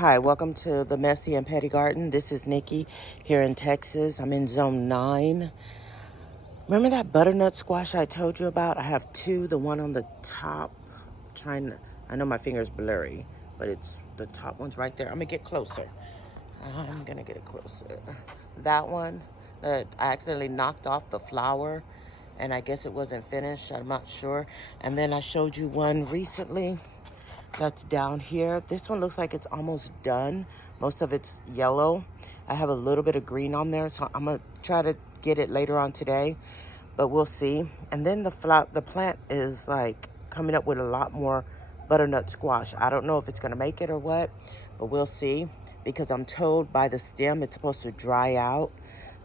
Hi, welcome to the Messy and Petty Garden. This is Nikki here in Texas. I'm in zone 9. Remember that butternut squash I told you about? I have two. The one on the top, I know my finger's blurry, but it's the top one's right there. I'm gonna get closer. I'm gonna get it closer. That one that I accidentally knocked off the flower, and I guess it wasn't finished. I'm not sure. And then I showed you one recently that's down here. This one looks like it's almost done. Most of it's yellow. I have a little bit of green on there, so I'm gonna try to get it later on today, but we'll see. And then the plant is like coming up with a lot more butternut squash. I don't know if it's gonna make it or what, but we'll see, because I'm told by the stem it's supposed to dry out.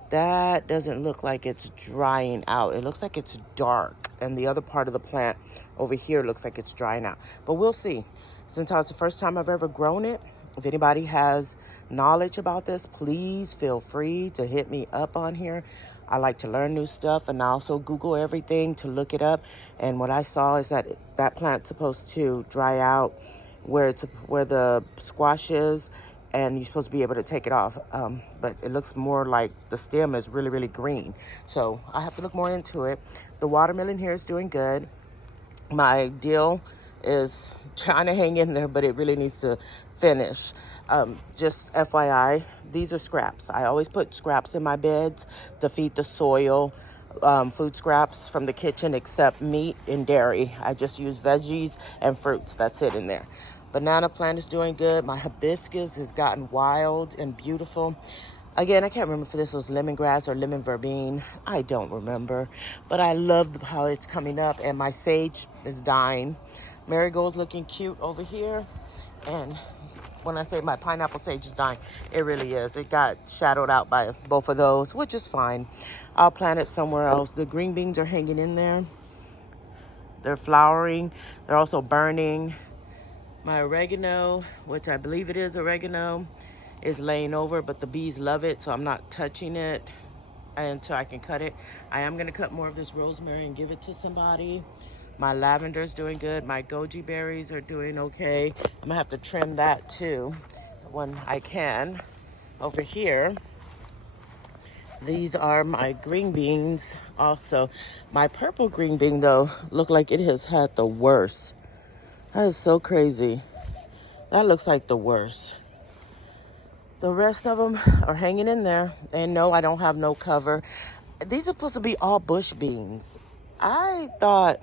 That doesn't look like it's drying out. It looks like it's dark, and the other part of the plant over here looks like it's drying out, but we'll see. Since it's the first time I've ever grown it, if anybody has knowledge about this, please feel free to hit me up on here. I like to learn new stuff, and I also Google everything to look it up. And what I saw is that that plant's supposed to dry out where the squash is, and you're supposed to be able to take it off. But it looks more like the stem is really, really green. So I have to look more into it. The watermelon here is doing good. My dill is trying to hang in there, but it really needs to finish. Just FYI, these are scraps. I always put scraps in my beds to feed the soil, food scraps from the kitchen, except meat and dairy. I just use veggies and fruits. That's it in there. Banana plant is doing good. My hibiscus has gotten wild and beautiful. Again, I can't remember if this was lemongrass or lemon verbene. I don't remember, but I love how it's coming up, and my sage is dying. Marigold's looking cute over here, and when I say my pineapple sage is dying, it really is. It got shadowed out by both of those, which is fine. I'll plant it somewhere else. The green beans are hanging in there. They're flowering. They're also burning. My oregano, which I believe it is oregano, is laying over, but the bees love it, so I'm not touching it until I can cut it. I am going to cut more of this rosemary and give it to somebody. My lavender is doing good. My goji berries are doing okay. I'm going to have to trim that too when I can. Over here, these are my green beans also. My purple green bean, though, look like it has had the worst. That is so crazy. That looks like the worst. The rest of them are hanging in there. And no, I don't have no cover. These are supposed to be all bush beans. I thought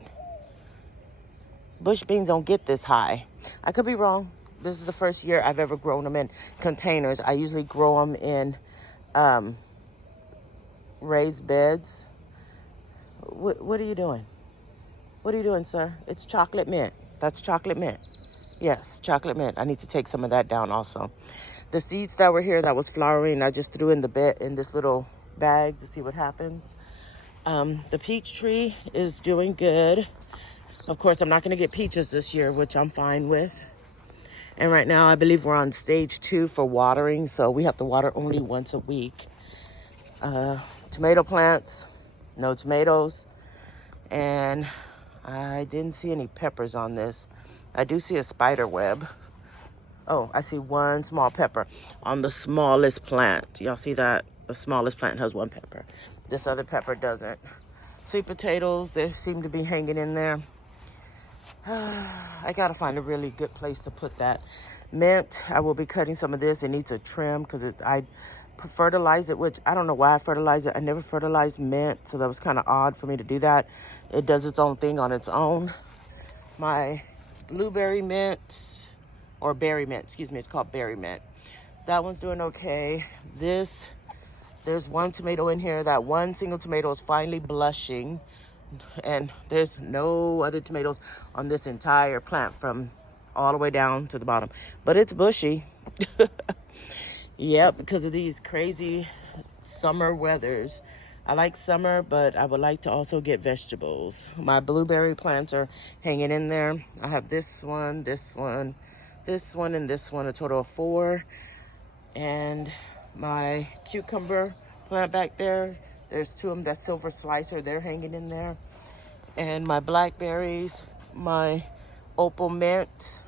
bush beans don't get this high. I could be wrong. This is the first year I've ever grown them in containers. I usually grow them in raised beds. What are you doing? What are you doing, sir? It's chocolate mint. That's chocolate mint. Yes, chocolate mint. I need to take some of that down also. The seeds that were here that was flowering, I just threw in this little bag to see what happens. The peach tree is doing good. Of course, I'm not going to get peaches this year, which I'm fine with. And right now, I believe we're on stage 2 for watering, so we have to water only once a week. Tomato plants, no tomatoes. And I didn't see any peppers on this. I do see a spider web. Oh, I see one small pepper on the smallest plant. Y'all see that? The smallest plant has one pepper. This other pepper doesn't. Sweet potatoes, they seem to be hanging in there. I gotta find a really good place to put that. Mint, I will be cutting some of this. It needs a trim because I fertilize it, which I don't know why I fertilize it. I never fertilized mint, so that was kind of odd for me to do that. It does its own thing on its own. My blueberry mint, or berry mint, excuse me, it's called berry mint. That one's doing okay. There's one tomato in here. That one single tomato is finally blushing, and there's no other tomatoes on this entire plant from all the way down to the bottom, but it's bushy. Yep, because of these crazy summer weathers. I like summer, but I would like to also get vegetables. My blueberry plants are hanging in there. I have this one, this one, this one, and this one, a total of 4. And my cucumber plant back there, there's 2 of them. That silver slicer, they're hanging in there. And my blackberries, my opal mint,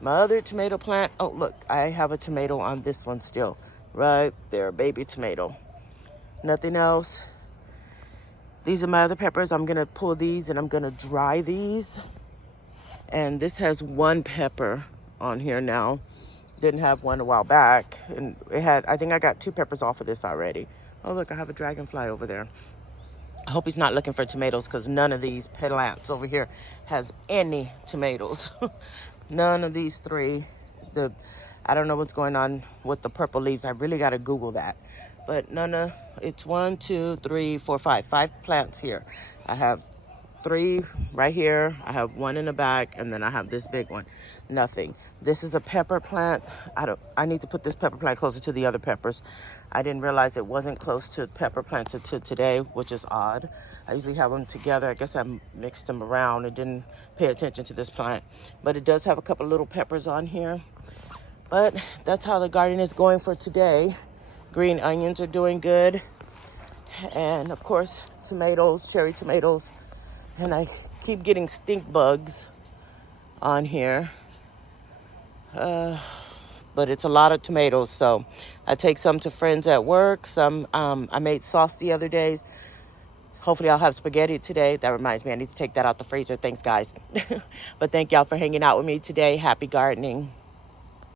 My other tomato plant, oh look, I have a tomato on this one still. Right there, baby tomato. Nothing else. These are my other peppers. I'm gonna pull these and I'm gonna dry these. And this has one pepper on here now. Didn't have one a while back. And it had, I think I got 2 peppers off of this already. Oh look, I have a dragonfly over there. I hope he's not looking for tomatoes because none of these plants over here has any tomatoes. None of these 3. I don't know what's going on with the purple leaves. I really got to Google that. But it's 1, 2, 3, 4, 5 plants here. I have 3 right here. I have 1 in the back, and then I have this big one. Nothing. This is a pepper plant. I need to put this pepper plant closer to the other peppers. I didn't realize it wasn't close to pepper plant to today, which is odd. I usually have them together. I guess I mixed them around and didn't pay attention to this plant. But it does have a couple little peppers on here. But that's how the garden is going for today. Green onions are doing good. And of course, tomatoes, cherry tomatoes. And I keep getting stink bugs on here. But it's a lot of tomatoes, so I take some to friends at work. Some I made sauce the other day. Hopefully I'll have spaghetti today. That reminds me, I need to take that out the freezer. Thanks, guys. But thank y'all for hanging out with me today. Happy gardening.